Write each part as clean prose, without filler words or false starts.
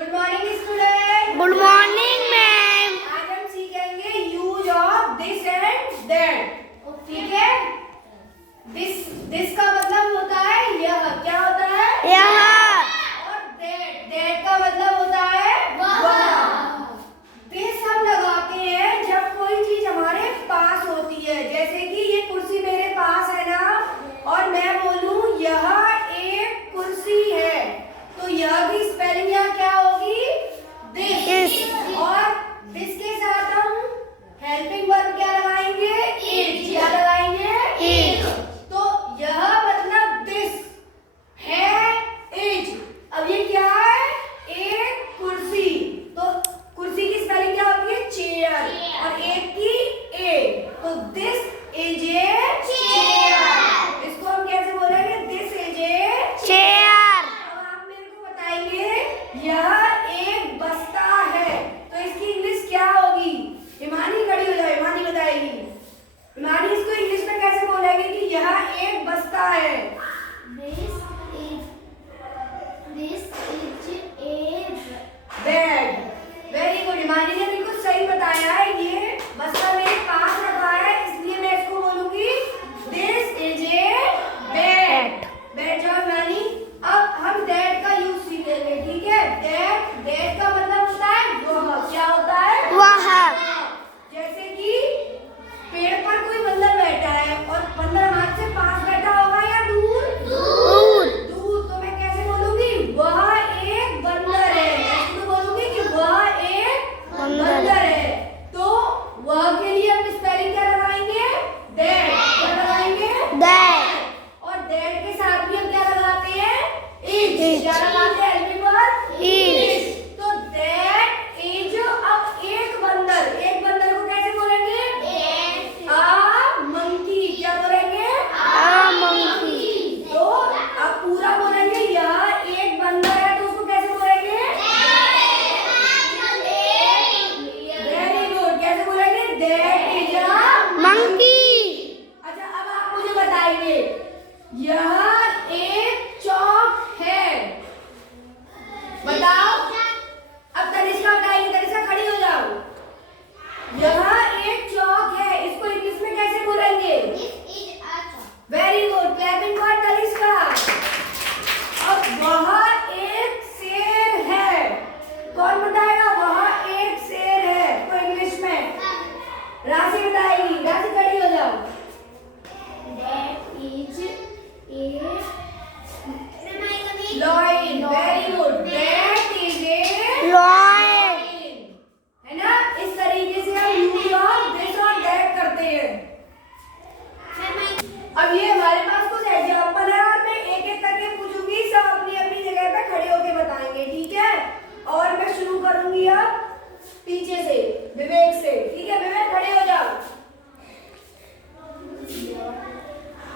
Good morning student. Good morning ma'am. आज हम सीखेंगे use of this and that. ठीक है। दिस का मतलब होता है यह। क्या होता है? यह। और दैट का मतलब होता है वह। दिस हम लगाते हैं जब कोई चीज हमारे पास होती है। जैसे कि ये कुर्सी मेरे पास है ना, और मैं बोलूं यह एक कुर्सी है, तो यह की स्पेलिंग यहाँ क्या होगी? दिस। और दिस के साथ हम हेल्पिंग वर्ब क्या लगाएंगे? इज। क्या लगाएंगे? इज। तो यह मतलब दिस है इज। अब ये क्या है? एक कुर्सी। तो कुर्सी की स्पेलिंग क्या होती है? चेयर। और एक की ए। तो दिस इज ए चेयर। इसको हम कैसे बोलेंगे? This is a chair. अब आप मेरे को बताइए, यह एक बस्ता है, तो इसकी इंग्लिश क्या होगी? हिमानी खड़ी हो जाए, हिमानी बताएगी। हिमानी इसको इंग्लिश में कैसे बोलेगी कि यह एक बस्ता है? This is a bag. Very good, Himani ने बिल्कुल सही बताया है। ये बस्ता मेरे पास रखा है, इसलिए मैं इसको बोलूंगी दिस इज ए बैग। बैठ जाओ हिमानी। अब हम दैट का यूज सीखेंगे। ठीक है। दैट का मतलब होता है वह। क्या होता है? वह। जैसे कि पेड़ पर कोई बंदर बैठा है, और बंदर हमारे से पास बैठा होगा या दूर? दूर। दूर। तो मैं कैसे बोलूंगी? वह एक बंदर है। ऐसे तो बोलूंगी कि वह एक बंदर है। तो वह के लिए हम स्पेलिंग क्या लगाएंगे? दैट। क्या लगाएंगे? दैट। और दैट के साथ भी हम क्या लगाते हैं? इज। इज। क्या लगाते हैं? Helping verb is. तो दैट इज। अब एक बंदर को कैसे बोलेंगे? आ मंकी। क्या बोलेंगे? आ मंकी। तो अब पूरा बोलेंगे यह एक बंदर है, तो उसको कैसे बोलेंगे? Very good. कैसे बोलेंगे? That is a monkey. अच्छा, अब आप मुझे बताइए, यह एक चौक है। बताओ। अब तनिष्का बताइए। तनिष्का खड़ी हो जाओ। यह एक चौक है, इसको इंग्लिश में कैसे बोलेंगे? Very good. Clapping for Tanishka. अब वह एक शेर है। कौन बताएगा वह एक शेर है? तो इंग्लिश में राशि बताएगी। राशि खड़ी हो जाओ। Lion. Very good. That is A lion. है ना। इस तरीके से हम यूज ऑफ दिस और दैट करते हैं। अब ये हमारे पास कुछ एग्जांपल है, और मैं एक एक करके पूछूंगी, सब अपनी अपनी जगह पे खड़े होके बताएंगे। ठीक है। और मैं शुरू करूंगी अब पीछे से, विवेक से। ठीक है विवेक, खड़े हो जाओ।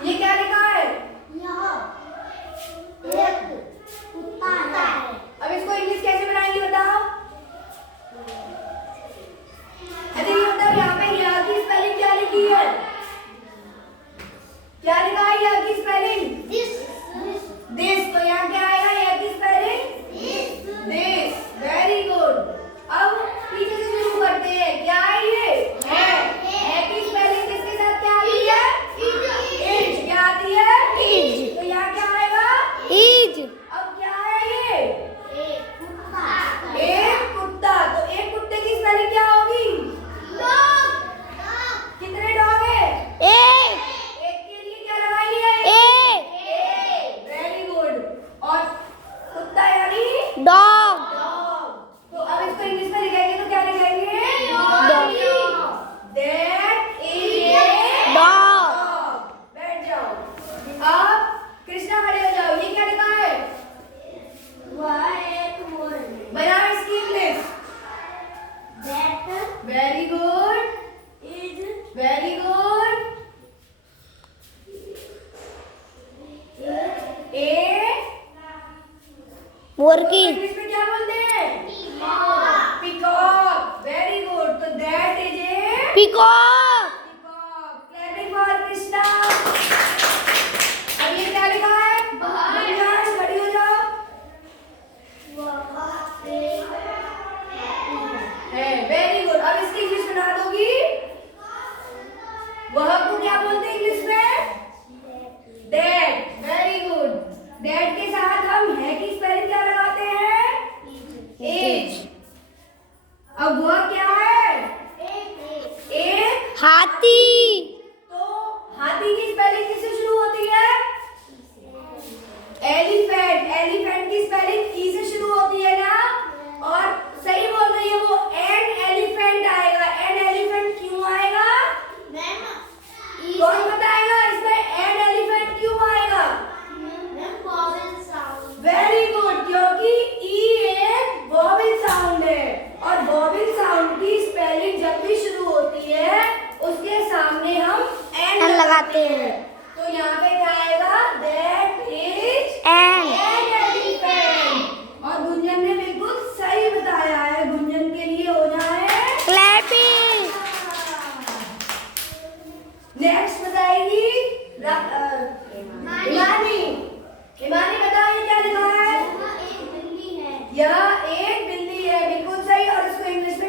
ये क्या लिखा है? अब इसको इंग्लिश कैसे बनाएंगे बताओ? अरे ये बताओ, यहाँ पे यह की स्पेलिंग क्या लिखी है? क्या लिखा है यह की स्पेलिंग? दिस। तो यहाँ क्या आएगा यह की स्पेलिंग? दिस। Very good. अब पीछे से शुरू करते हैं। क्या है ये? है की स्पेलिंग किसके साथ क्या आती है? इज। क्या आती है? इज। तो यहाँ क्या आएगा? इज। अब क्या है ये? एक कुत्ता। तो एक कुत्ते की स्पेलिंग क्या होगी? कितने डॉग है? एक। एक के लिए क्या लगाई है? एक। Very good. और कुत्ता यानी डॉग। डॉग। तो अब इसको इंग्लिश में लिखेंगे तो क्या लिखेंगे? That is a dog. बैठ जाओ। अब कृष्णा खड़े हो जाओ। ये क्या लिखा है? बनाओ इसकी English. Very good. Very good. A मुर्गी। इंग्लिश में क्या बोलते हैं? पीकॉक। Very good. तो that is a peacock. Peacock. Clapping for Krishna. अब ये क्या लिखा है? खड़ी हो जाओ। यह एक बिल्ली है, बिल्कुल सही। और इसको इंग्लिश में